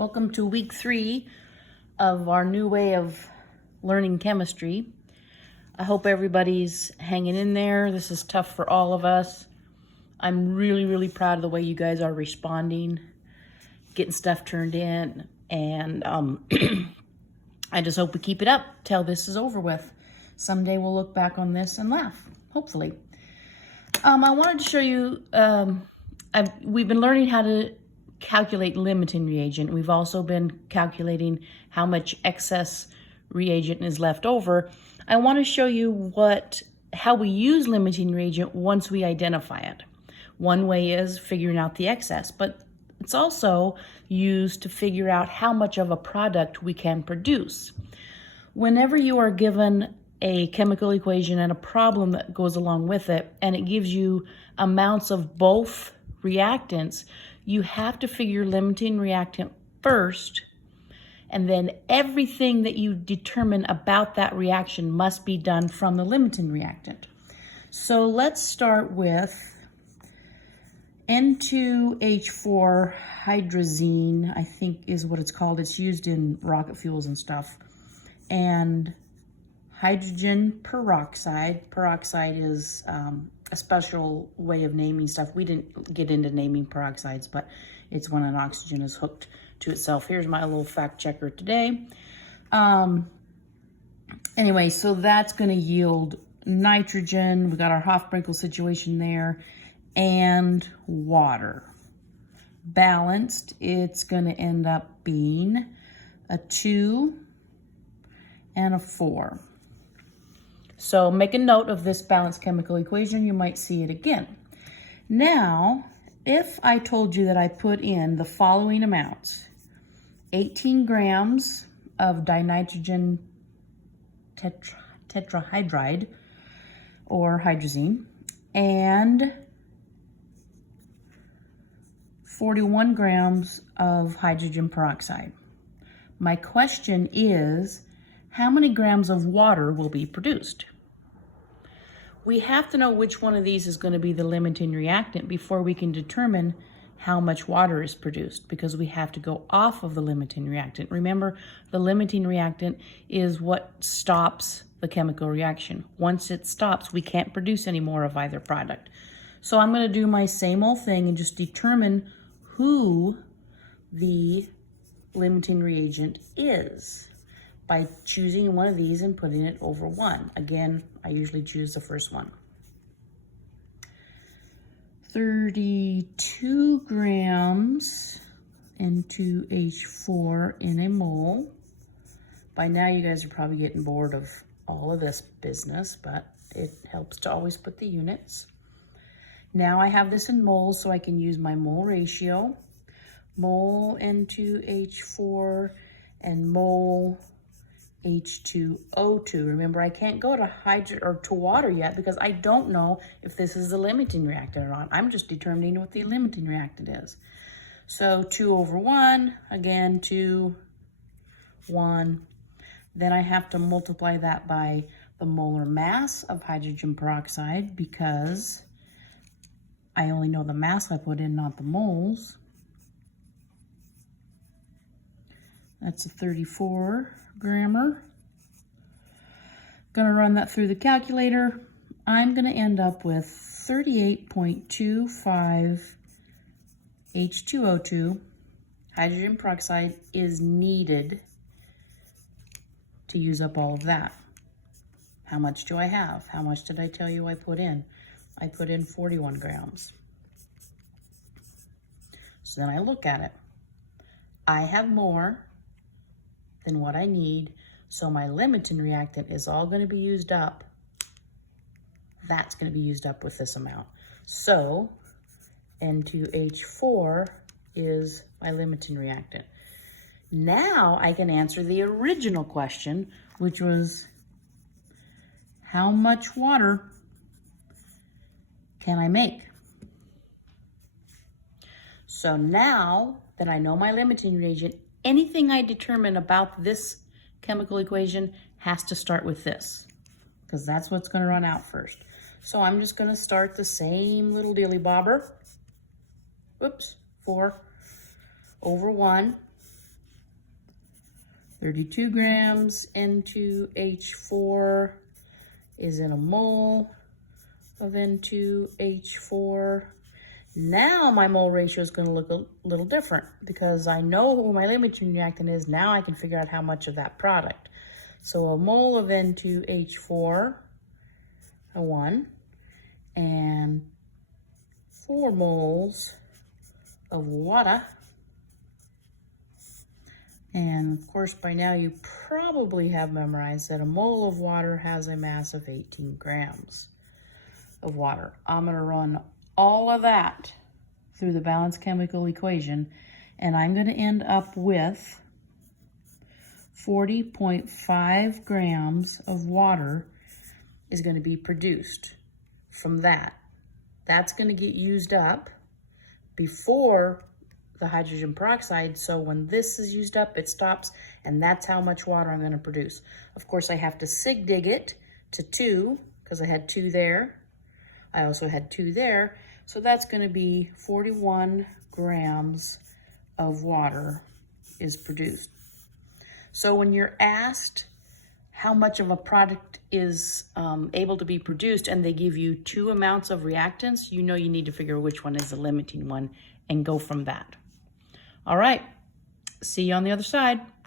Welcome to week 3 of our new way of learning chemistry. I hope everybody's hanging in there. This is tough for all of us. I'm really proud of the way you guys are responding, getting stuff turned in, and I just hope we keep it up till this is over with. Someday we'll look back on this and laugh, hopefully. I wanted to show you, we've been learning how to calculate limiting reagent. We've also been calculating how much excess reagent is left over. I want to show you how we use limiting reagent once we identify it. One way is figuring out the excess, but it's also used to figure out how much of a product we can produce. Whenever you are given a chemical equation and a problem that goes along with it, and it gives you amounts of both reactants, you have to figure limiting reactant first, and then everything that you determine about that reaction must be done from the limiting reactant. So let's start with N2H4 hydrazine, I think is what it's called. It's used in rocket fuels and stuff. And hydrogen peroxide. Peroxide is a special way of naming stuff. We didn't get into naming peroxides, but it's when an oxygen is hooked to itself. Here's my little fact checker today. Anyway, so that's going to yield nitrogen. We got our Hofbrinkel situation there, and water. Balanced, it's going to end up being a 2 and a 4. So make a note of this balanced chemical equation. You might see it again. Now, if I told you that I put in the following amounts: 18 grams of dinitrogen tetrahydride or hydrazine and 41 grams of hydrogen peroxide. My question is, how many grams of water will be produced? We have to know which one of these is going to be the limiting reactant before we can determine how much water is produced, because we have to go off of the limiting reactant. Remember, the limiting reactant is what stops the chemical reaction. Once it stops, we can't produce any more of either product. So I'm going to do my same old thing and just determine who the limiting reagent is by choosing one of these and putting it over one. Again, I usually choose the first one. 32 grams N2H4 in a mole. By now you guys are probably getting bored of all of this business, but it helps to always put the units. Now I have this in moles, so I can use my mole ratio. Mole N2H4 and mole H2O2. Remember, I can't go to hydrogen or to water yet because I don't know if this is the limiting reactant or not. I'm just determining what the limiting reactant is. So 2 over 1, again 2, 1. Then I have to multiply that by the molar mass of hydrogen peroxide because I only know the mass I put in, not the moles. That's a 34 grammer. Gonna run that through the calculator. I'm gonna end up with 38.25 H2O2. Hydrogen peroxide is needed to use up all of that. How much do I have? How much did I tell you I put in? I put in 41 grams. So then I look at it. I have more than what I need, so my limiting reactant is all going to be used up. That's going to be used up with this amount. So N2H4 is my limiting reactant. Now I can answer the original question, which was, how much water can I make? So now that I know my limiting reagent, anything I determine about this chemical equation has to start with this, because that's what's going to run out first. So I'm just going to start the same little dilly bobber. Oops, 4 over 1. 32 grams N2H4 is in a mole of N2H4. Now my mole ratio is going to look a little different because I know what my limiting reactant is. Now I can figure out how much of that product. So a mole of N2H4, a 1, and 4 moles of water. And of course, by now you probably have memorized that a mole of water has a mass of 18 grams of water. I'm going to run all of that through the balanced chemical equation, and I'm going to end up with 40.5 grams of water is going to be produced from that. That's going to get used up before the hydrogen peroxide, so when this is used up, it stops, and that's how much water I'm going to produce. Of course, I have to sig dig it to 2, because I had 2 there. I also had 2 there, so that's going to be 41 grams of water is produced. So when you're asked how much of a product is able to be produced and they give you 2 amounts of reactants, you know you need to figure which one is the limiting one and go from that. All right, see you on the other side.